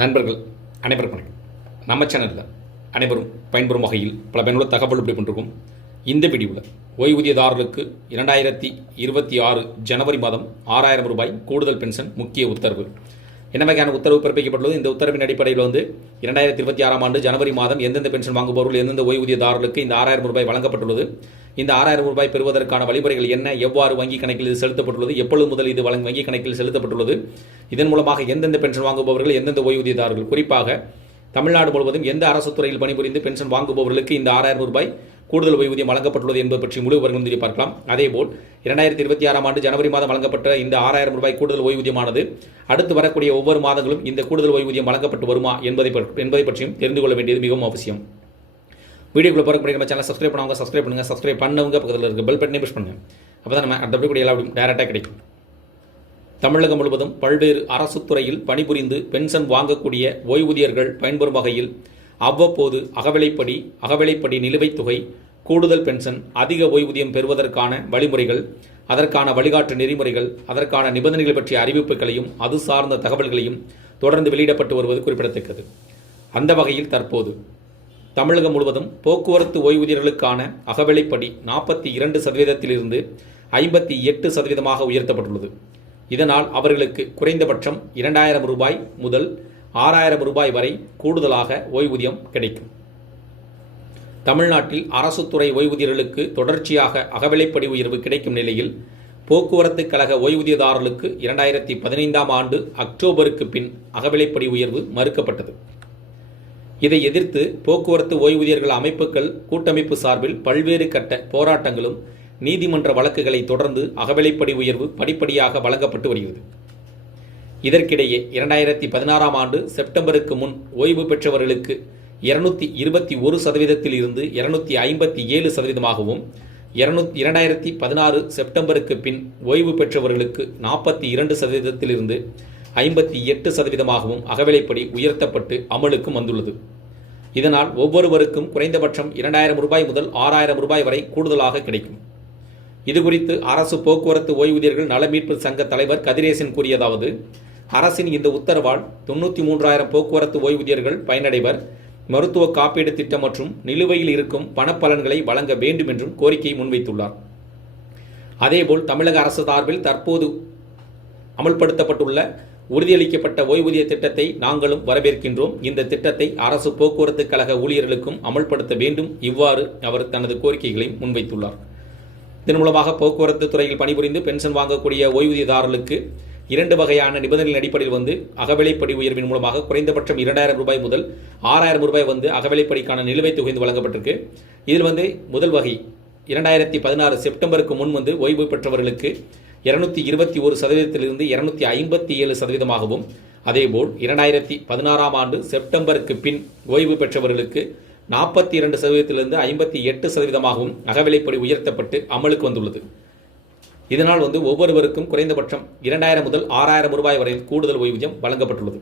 நண்பர்கள் அனைவருக்கும் வணக்கம். நம்ம சேனலில் அனைவரும் பயன்பெறும் வகையில் பல பயனுள்ள தகவல் இப்படி கொண்டிருக்கும் இந்த வீடியோவில் ஓய்வூதியதாரர்களுக்கு இரண்டாயிரத்தி இருபத்தி ஆறு ஜனவரி மாதம் ஆறாயிரம் ரூபாய் கூடுதல் பென்ஷன் முக்கிய உத்தரவு. என்ன வகையான உத்தரவு பிறப்பிக்கப்பட்டுள்ளது? இந்த உத்தரவின் அடிப்படையில் வந்து இரண்டாயிரத்தி இருபத்தி ஆறாம் ஆண்டு ஜனவரி மாதம் எந்தெந்த பென்ஷன் வாங்குபவர்கள் எந்தெந்த ஓய்வூதியதாரர்களுக்கு இந்த ஆறாயிரம் ரூபாய் வழங்கப்பட்டுள்ளது? இந்த ஆறாயிரம் ரூபாய் பெறுவதற்கான வழிமுறைகள் என்ன? எவ்வாறு வங்கி கணக்கில் இது செலுத்தப்பட்டுள்ளது? எப்பொழுது முதல் இது வழங்க வங்கி கணக்கில் செலுத்தப்பட்டுள்ளது? இதன் மூலமாக எந்தெந்த பென்ஷன் வாங்குபவர்கள் எந்தெந்த ஓய்வூதியதாரர்கள்? குறிப்பாக தமிழ்நாடு முழுவதும் எந்த அரசு துறையில் பணிபுரிந்து பென்ஷன் வாங்குபவர்களுக்கு இந்த ஆறாயிரம் ரூபாய் கூடுதல் ஓய்வூதியம் வழங்கப்பட்டுள்ளது என்பது பற்றி முழு விவரங்களும் தெரிய பார்க்கலாம். அதேபோல் இரண்டாயிரத்தி இருபத்தி ஆறாம் ஆண்டு ஜனவரி மாதம் வழங்கப்பட்ட இந்த ஆறாயிரம் ரூபாய் கூடுதல் ஓய்வூதியமானது அடுத்து வரக்கூடிய ஒவ்வொரு மாதங்களும் இந்த கூடுதல் ஓய்வூதியம் வழங்கப்பட்டு வருமா என்பதை என்பதை பற்றியும் தெரிந்து கொள்ள வேண்டியது மிகவும் அவசியம். வீடியோக்குள்ளே போகிற முன்னாடி நம்ம சேனல் சப்ஸ்கிரைப் பண்ணவங்க சப்ஸ்கிரைப் பண்ணுங்கள் சப்ஸ்கிரைப் பண்ணவங்க பக்கத்தில் இருக்க பெல் பட்டனை புஷ் பண்ணுங்கள் அப்போ தான் நம்ம அடுத்தபடி எல்லா டேரெக்டாக கிடைக்கும். தமிழகம் முழுவதும் பல்வேறு அரசு துறையில் பணிபுரிந்து பென்ஷன் வாங்கக்கூடிய ஓய்வூதியர்கள் பயன்பெறும் வகையில் அவ்வப்போது அகவிலைப்படி அகவிலைப்படி நிலுவைத் தொகை கூடுதல் பென்ஷன் அதிக ஓய்வூதியம் பெறுவதற்கான வழிமுறைகள் அதற்கான வழிகாட்டு நெறிமுறைகள் அதற்கான நிபந்தனைகள் பற்றிய அறிவிப்புகளையும் அது சார்ந்த தகவல்களையும் தொடர்ந்து வெளியிடப்பட்டு வருவது குறிப்பிடத்தக்கது. அந்த வகையில் தற்போது தமிழகம் முழுவதும் போக்குவரத்து ஓய்வூதியர்களுக்கான அகவிலைப்படி நாற்பத்தி இரண்டு சதவீதத்திலிருந்து ஐம்பத்தி எட்டு சதவீதமாக உயர்த்தப்பட்டுள்ளது. இதனால் அவர்களுக்கு குறைந்தபட்சம் இரண்டாயிரம் ரூபாய் முதல் ஆறாயிரம் ரூபாய் வரை கூடுதலாக ஓய்வூதியம் கிடைக்கும். தமிழ்நாட்டில் அரசு துறை ஓய்வூதியர்களுக்கு தொடர்ச்சியாக அகவிலைப்படி உயர்வு கிடைக்கும் நிலையில் போக்குவரத்து கழக ஓய்வூதியதாரர்களுக்கு இரண்டாயிரத்தி பதினைந்தாம் ஆண்டு அக்டோபருக்கு பின் அகவிலைப்படி உயர்வு மறுக்கப்பட்டது. இதை எதிர்த்து போக்குவரத்து ஓய்வூதியர்கள் அமைப்புகள் கூட்டமைப்பு சார்பில் பல்வேறு கட்ட போராட்டங்களும் நீதிமன்ற வழக்குகளை தொடர்ந்து அகவிலைப்படி உயர்வு படிப்படியாக வழங்கப்பட்டு வருகிறது. இதற்கிடையே இரண்டாயிரத்தி பதினாறாம் ஆண்டு செப்டம்பருக்கு முன் ஓய்வு பெற்றவர்களுக்கு இருநூத்தி இருபத்தி ஒரு சதவீதத்தில் இருந்து இருநூத்தி ஐம்பத்தி ஏழு சதவீதமாகவும் இருநூத்தி இரண்டாயிரத்தி பதினாறு செப்டம்பருக்கு பின் ஓய்வு பெற்றவர்களுக்கு நாற்பத்தி இரண்டு சதவீதத்திலிருந்து ஐம்பத்தி எட்டு சதவீதமாகவும் அகவிலைப்படி உயர்த்தப்பட்டு அமலுக்கும் வந்துள்ளது. இதனால் ஒவ்வொருவருக்கும் குறைந்தபட்சம் இரண்டாயிரம் ரூபாய் முதல் ஆறாயிரம் ரூபாய் வரை கூடுதலாக கிடைக்கும். இதுகுறித்து அரசு போக்குவரத்து ஓய்வூதியர்கள் நல மீட்பு சங்க தலைவர் கதிரேசன் கூறியதாவது அரசின் இந்த உத்தரவால் தொண்ணூற்றி மூன்றாயிரம் போக்குவரத்து ஓய்வூதியர்கள் பயனடைவர் மருத்துவ காப்பீடு திட்டம் மற்றும் நிலுவையில் இருக்கும் பணப்பலன்களை வழங்க வேண்டும் என்றும் கோரிக்கையை முன்வைத்துள்ளார். அதேபோல் தமிழக அரசு சார்பில் தற்போது அமல்படுத்தப்பட்டுள்ள உறுதியளிக்கப்பட்ட ஓய்வூதிய திட்டத்தை நாங்களும் வரவேற்கின்றோம். இந்த திட்டத்தை அரசு போக்குவரத்து கழக ஊழியர்களுக்கும் அமல்படுத்த வேண்டும். இவ்வாறு அவர் தனது கோரிக்கைகளை முன்வைத்துள்ளார். இதன் மூலமாக போக்குவரத்து துறையில் பணிபுரிந்து பென்ஷன் வாங்கக்கூடிய ஓய்வூதியதாரர்களுக்கு இரண்டு வகையான நிபந்தனைகளின் அடிப்படையில் வந்து அகவிலைப்படி உயர்வின் மூலமாக குறைந்தபட்சம் இரண்டாயிரம் ரூபாய் முதல் ஆறாயிரம் ரூபாய் வந்து அகவிலைப்படிக்கான நிலுவைத் தொகை வழங்கப்பட்டிருக்கு. இதில் வந்து முதல் வகை இரண்டாயிரத்தி பதினாறு செப்டம்பருக்கு முன் வந்து ஓய்வு பெற்றவர்களுக்கு இருநூத்தி இருபத்தி ஒரு சதவீதத்திலிருந்து இருநூத்தி ஐம்பத்தி ஏழு சதவீதமாகவும் அதேபோல் இரண்டாயிரத்தி பதினாறாம் ஆண்டு செப்டம்பருக்கு பின் ஓய்வு பெற்றவர்களுக்கு நாற்பத்தி இரண்டு சதவீதத்திலிருந்து ஐம்பத்தி எட்டு சதவீதமாகவும் அகவிலைப்படி உயர்த்தப்பட்டு அமலுக்கு வந்துள்ளது. இதனால் வந்து ஒவ்வொருவருக்கும் குறைந்தபட்சம் இரண்டாயிரம் முதல் ஆறாயிரம் ரூபாய் வரை கூடுதல் ஓய்வூதியம் வழங்கப்பட்டுள்ளது.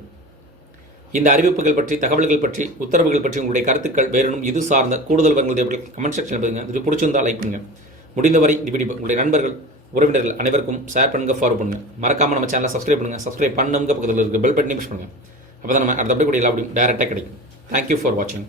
இந்த அறிவிப்புகள் பற்றி தகவல்கள் பற்றி உத்தரவுகள் பற்றி உங்களுடைய கருத்துக்கள் வேறெனும் இது சார்ந்த கூடுதல் விவரங்கள் கமெண்ட் செக்ஷன் எழுதுங்க இது பிடிச்சிருந்தா லைக் பண்ணுங்க. முடிந்தவரை இந்த வீடியோ உங்களுடைய நண்பர்கள் உறவினர்கள் அனைவருக்கும் ஷேர் பண்ணுங்க ஃபார்வர்ட் பண்ணுங்க. மறக்காம நம்ம சேனலை சப்ஸ்கிரைப் பண்ணுங்க. சப்ஸ்கிரைப் பண்ணுங்க பக்கத்தில் இருக்க பெல் பட்டனை புஷ் பண்ணுங்க. அப்போ தான் நம்ம அடுத்த கூட எல்லா டேரெக்டாக கிடைக்கும். தேங்க்யூ ஃபார் வாட்சிங்